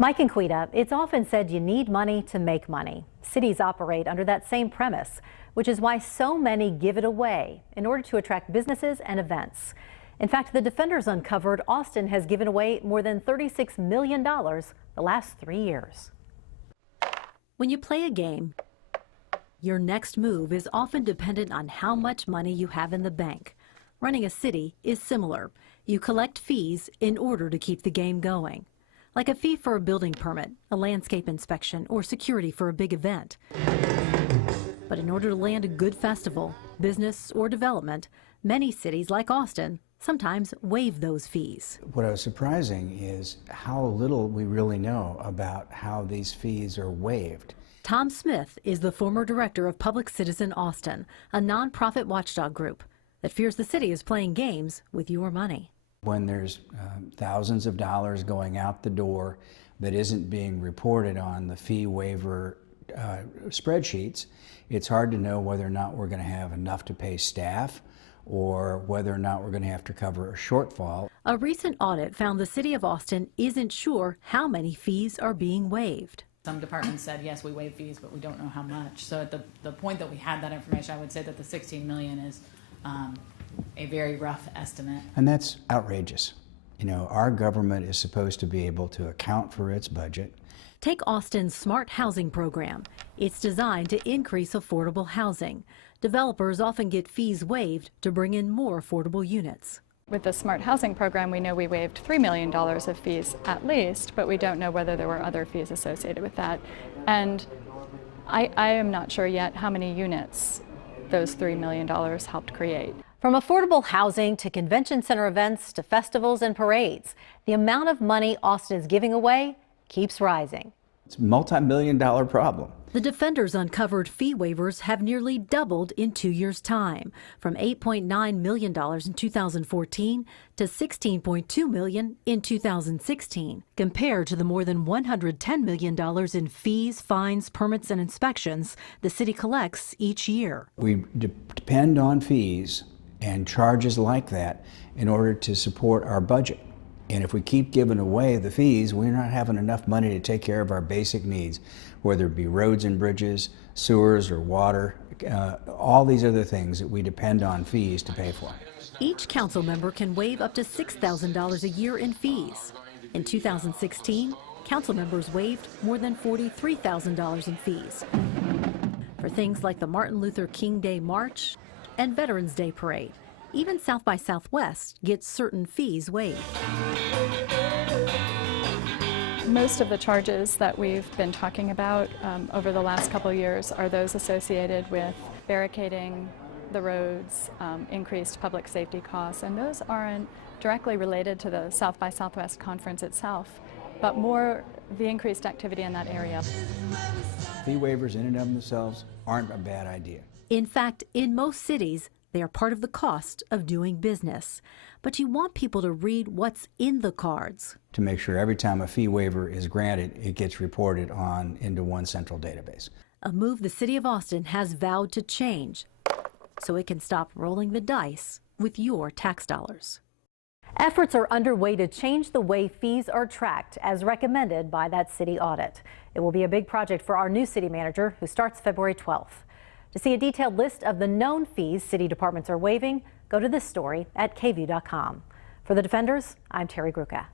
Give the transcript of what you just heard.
Mike and Quita, it's often said you need money to make money. Cities operate under that same premise, which is why so many give it away in order to attract businesses and events. In fact, the Defenders uncovered Austin has given away more than $36 million the last 3 years. When you play a game, your next move is often dependent on how much money you have in the bank. Running a city is similar. You collect fees in order to keep the game going, like a fee for a building permit, a landscape inspection, or security for a big event. But in order to land a good festival, business, or development, many cities like Austin sometimes waive those fees. What was surprising is how little we really know about how these fees are waived. Tom Smith is the former director of Public Citizen Austin, a nonprofit watchdog group that fears the city is playing games with your money. When there's thousands of dollars going out the door that isn't being reported on the fee waiver spreadsheets, it's hard to know whether or not we're going to have enough to pay staff or whether or not we're going to have to cover a shortfall. A recent audit found the city of Austin isn't sure how many fees are being waived. Some departments said, yes, we waive fees, but we don't know how much. So at the point that we had that information, I would say that the 16 million is a very rough estimate. And that's outrageous. You know, our government is supposed to be able to account for its budget. Take Austin's Smart Housing program. It's designed to increase affordable housing. Developers often get fees waived to bring in more affordable units. With the Smart Housing program, we know we waived $3 million of fees at least, but we don't know whether there were other fees associated with that. And I am not sure yet how many units those $3 million helped create. From affordable housing to convention center events to festivals and parades, the amount of money Austin is giving away keeps rising. It's a multi-million-dollar problem. The Defenders uncovered fee waivers have nearly doubled in 2 years' time, from $8.9 million in 2014 to $16.2 million in 2016, compared to the more than $110 million in fees, fines, permits, and inspections the city collects each year. We depend on fees and charges like that in order to support our budget. And if we keep giving away the fees, we're not having enough money to take care of our basic needs, whether it be roads and bridges, sewers or water, all these other things that we depend on fees to pay for. Each council member can waive up to $6,000 a year in fees. In 2016, council members waived more than $43,000 in fees for things like the Martin Luther King Day March and Veterans Day Parade. Even South by Southwest gets certain fees waived. Most of the charges that we've been talking about over the last couple of years are those associated with barricading the roads, increased public safety costs, and those aren't directly related to the South by Southwest conference itself, but more the increased activity in that area. Fee waivers in and of themselves aren't a bad idea. In fact, in most cities, they are part of the cost of doing business. But you want people to read what's in the cards. To make sure every time a fee waiver is granted, it gets reported on into one central database. A move the city of Austin has vowed to change so it can stop rolling the dice with your tax dollars. Efforts are underway to change the way fees are tracked as recommended by that city audit. It will be a big project for our new city manager who starts February 12th. To see a detailed list of the known fees city departments are waiving, go to this story at kview.com. For the Defenders, I'm Terry Gruca.